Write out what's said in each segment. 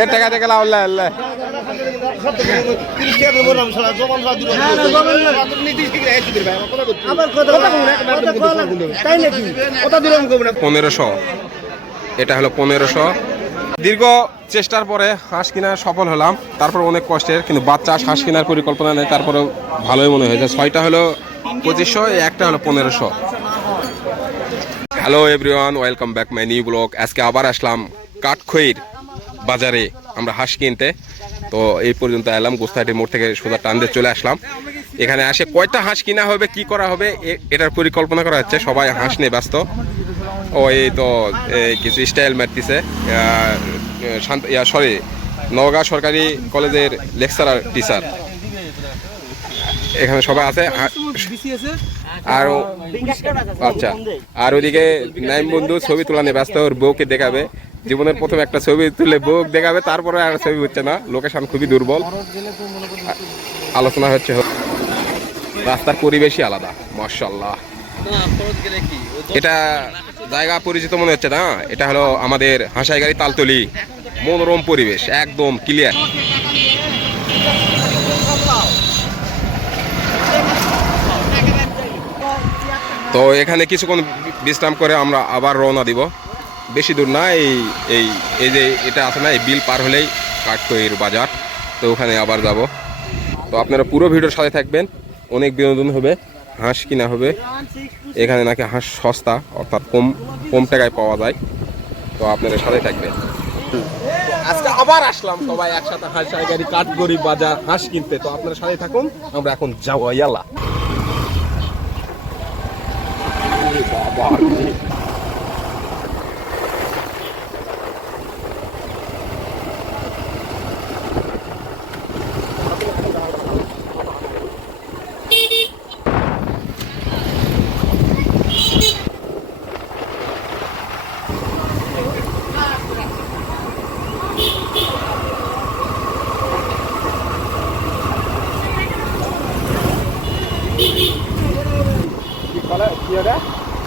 এ টাকা টাকা লাউল্লা আল্লাহ আবার কত তাই নাকি কত দিলাম কব না 1500 এটা হলো 1500 দীর্ঘ চেষ্টার পরে হাঁস কেনা সফল হলাম তারপর অনেক কষ্টের কিন্তু বাচ্চা হাঁস কেনার পরিকল্পনা নেই তারপরে ভালোই মনে হয়েছে 6টা হলো 2500 একটা হলো 1500 hello everyone welcome back my new blog আজকে আবার আসলাম কাঠখইর বাজারে আমরা হাঁস কিনতে তো এই পর্যন্ত এলাম গোস্তাহাটি মোড় থেকে সোজা টানতে চলে আসলাম এখানে আসে কয়টা হাঁস কিনা হবে কি করা হবে এটার পরিকল্পনা করা হচ্ছে সবাই হাঁস নিয়ে ব্যস্ত ওই তো কিছু স্টাইল মারতেছে সরি নওগাঁ সরকারি কলেজের লেকচারার টিচার এখানে সবাই আছে আর আচ্ছা আর ওইদিকে নাইম বন্ধু ছবি তোলা নিয়ে ব্যস্ত ওর বউকে দেখাবে জীবনের প্রথম একটা ছবি তুলে বউ দেখাবে তারপরে আর ছবি হচ্ছে না লোকেশন খুবই দুর্বল আলোচনা হচ্ছে রাস্তার পরিবেশই আলাদা মাশাআল্লাহ এটা জায়গা পরিচিত মনে হচ্ছে না এটা হলো আমাদের হাঁসাইগাড়ি তালতলি মনোরম পরিবেশ একদম ক্লিয়ার তো এখানে কিছুক্ষণ বিশ্রাম করে আমরা আবার রওনা দিব বেশি দূর না এই যে এটা আছে না এই বিল পার হলেই কাঠখইর বাজার তো ওখানে আবার যাব তো আপনারা পুরো ভিডিওর সাথে থাকবেন অনেক বিনোদন হবে হাঁস কিনা হবে এখানে নাকি হাঁস সস্তা অর্থাৎ কম টাকায় পাওয়া যায় তো আপনারা সাথে থাকবেন আজকে আবার আসলাম সবাই একসাথে হাঁসাইগাড়ি কাঠগড়ি বাজার হাঁস কিনতে তো আপনারা সাথে থাকুন আমরা এখন যাবো ইয়ালা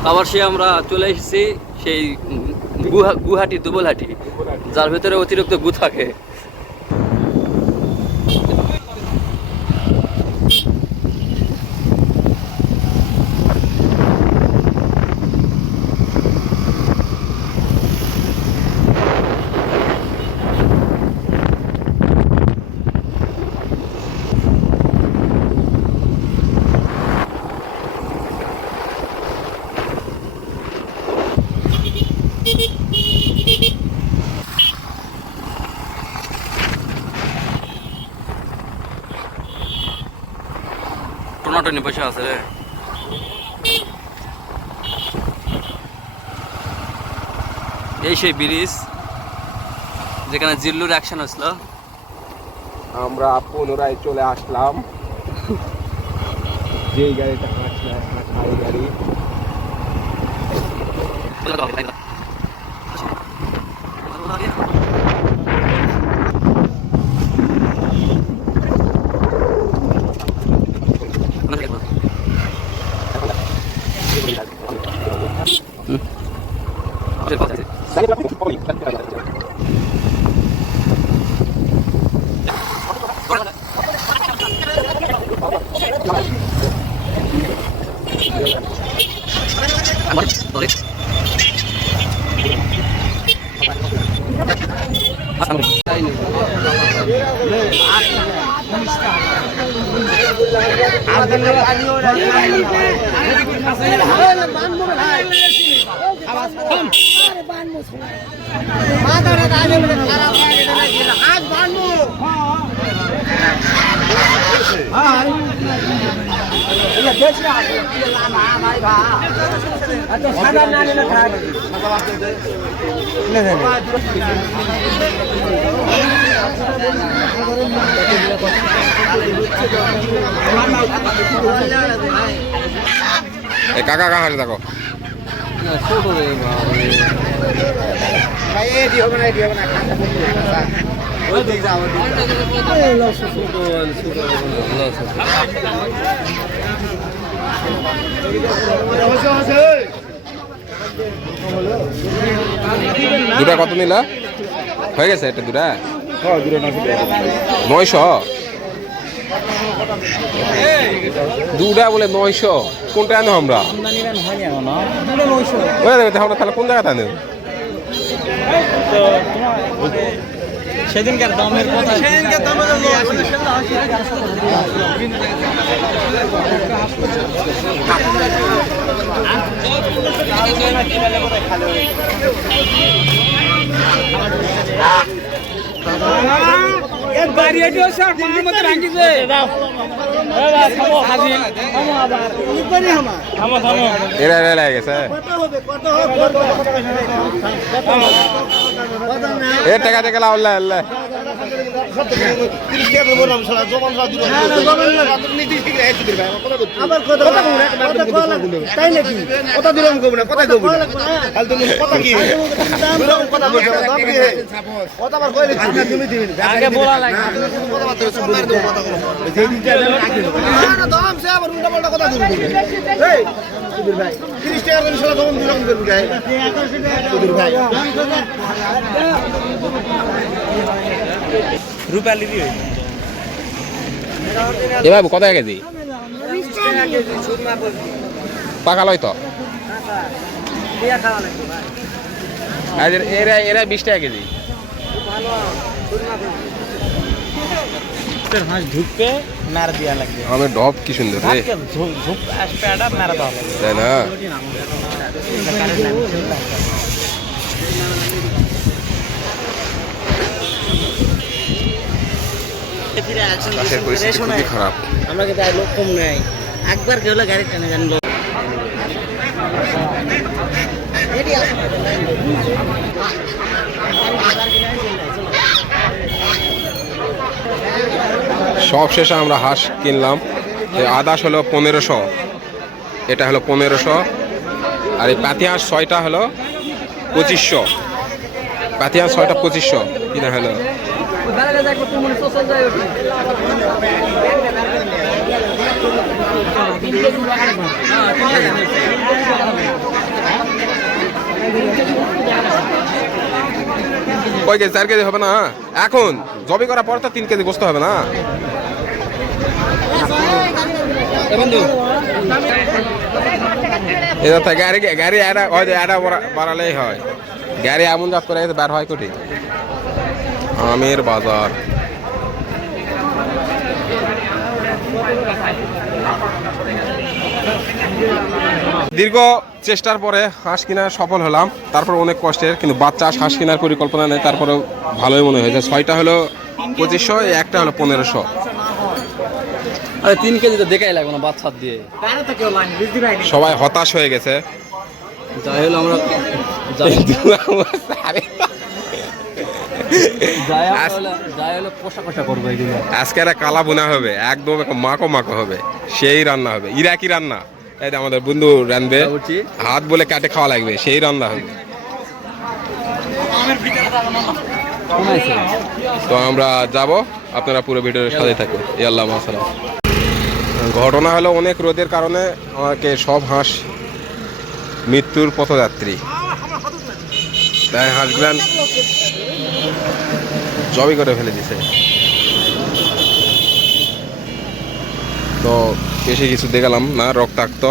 আবার সে আমরা চলে এসেছি সেই গুহাটি দুবলহাটি যার ভেতরে অতিরিক্ত গু থাকে টনাটনি বসে আছে রে এই সেই ব্রিজ যেখানে জিল্লুর অ্যাকশন হয়েছিল আমরা পুনরায় চলে আসলাম যে গাড়িটা হাঁস গাড়ি কাকা কাকা হাঁস দেখো দুটা কত নিলা? হয়ে গেছে এটা দুটা? 900 দুটা বলে 900। কোনটা আনো আমরা? আমরা তাহলে কোন জায়গাতে আনো? সেদিনকার দামের কথা এরা লেগে গেছে। এ টাকা টাকা লাউল্লা আল্লাহ তাই নাকি? কথা দিলাম কব না, কথা কব না। কথা কি? কথা বলছো না, দাম কি? কথা আবার কইলে তুমি দিবেন। আগে বলা লাগে। কথা বলতে সুন্দর দেব কথা বলো। যেই দিনটা আগে না দাম সে আবার উল্টা পাল্টা কথা বলবে। এই সুধীর ভাই 30 টাকা করে সারা দাম দিলাম করবি গায়। সুধীর ভাই রূপালি দি এ বাবু কত কেজি? পাকা লয় তো এরা এরা 20 টাকা কেজি। হাঁস ঢুকতে নাড়া দেওয়া লাগবে। আমার ডব কি সুন্দর রে, ঝুপ আসবে আটা নাড়া দেওয়া লাগবে, তাই না? চাষের পরিস্থিতি খুবই খারাপ। আমরা কিন্তু আর লোক কম নেই, একবার কেউ গাড়ি টেনে জানলো। সব শেষে আমরা হাঁস কিনলাম। আদাস হলো 1500, এটা হলো 1500, আর এই পাতি হাঁস 6টা হলো 2500। পাতি হাঁস 6টা 2500 কিনা হলো। কয় কেজি? 4 কেজি হবে না? এখন জবি করার পর তো 3 কেজি গোস্ত হবে না? এটা তো গাড়ি গাড়ি এটা বাড়ালেই হয়। গাড়ি এমন জাত করে বার হয় কোটি। আমের বাজার দীর্ঘ চেষ্টার পরে হাঁস কেনার সফল হলাম। তারপর অনেক কষ্টের, কিন্তু বাচ্চা হাঁস কেনার পরিকল্পনা নেই। তারপরে ভালোই মনে হয়েছে। 6টা হলো 2500, একটা হলো 1500। আরে 3 কেজি তো দেখাই লাগবে না বাচ্চা দিয়ে। সবাই হতাশ হয়ে গেছে। যাই হলো আমরা যাই হলো পোষা কষা করবো এগুলো। আজকে একটা কালা বোনা হবে, একদম মাখো মাখো হবে, সেই রান্না হবে, ইরাকি রান্না। এই যে আমাদের বন্ধু রানবে, হাত বলে কাটে খাওয়া লাগবে, সেই রান্না হবে। তো আমরা যাব, আপনারা পুরো ভিডিওর সাথে থাকুন। আল্লাহ মাসালাম। ঘটনা হলো অনেক রোদের কারণে আমাকে সব হাঁস মৃত্যুর পথযাত্রী, তাই হাঁসগুলান জবই করে ফেলে দিছে। তো বেশি কিছু দেখালাম না, রক্তাক্ত।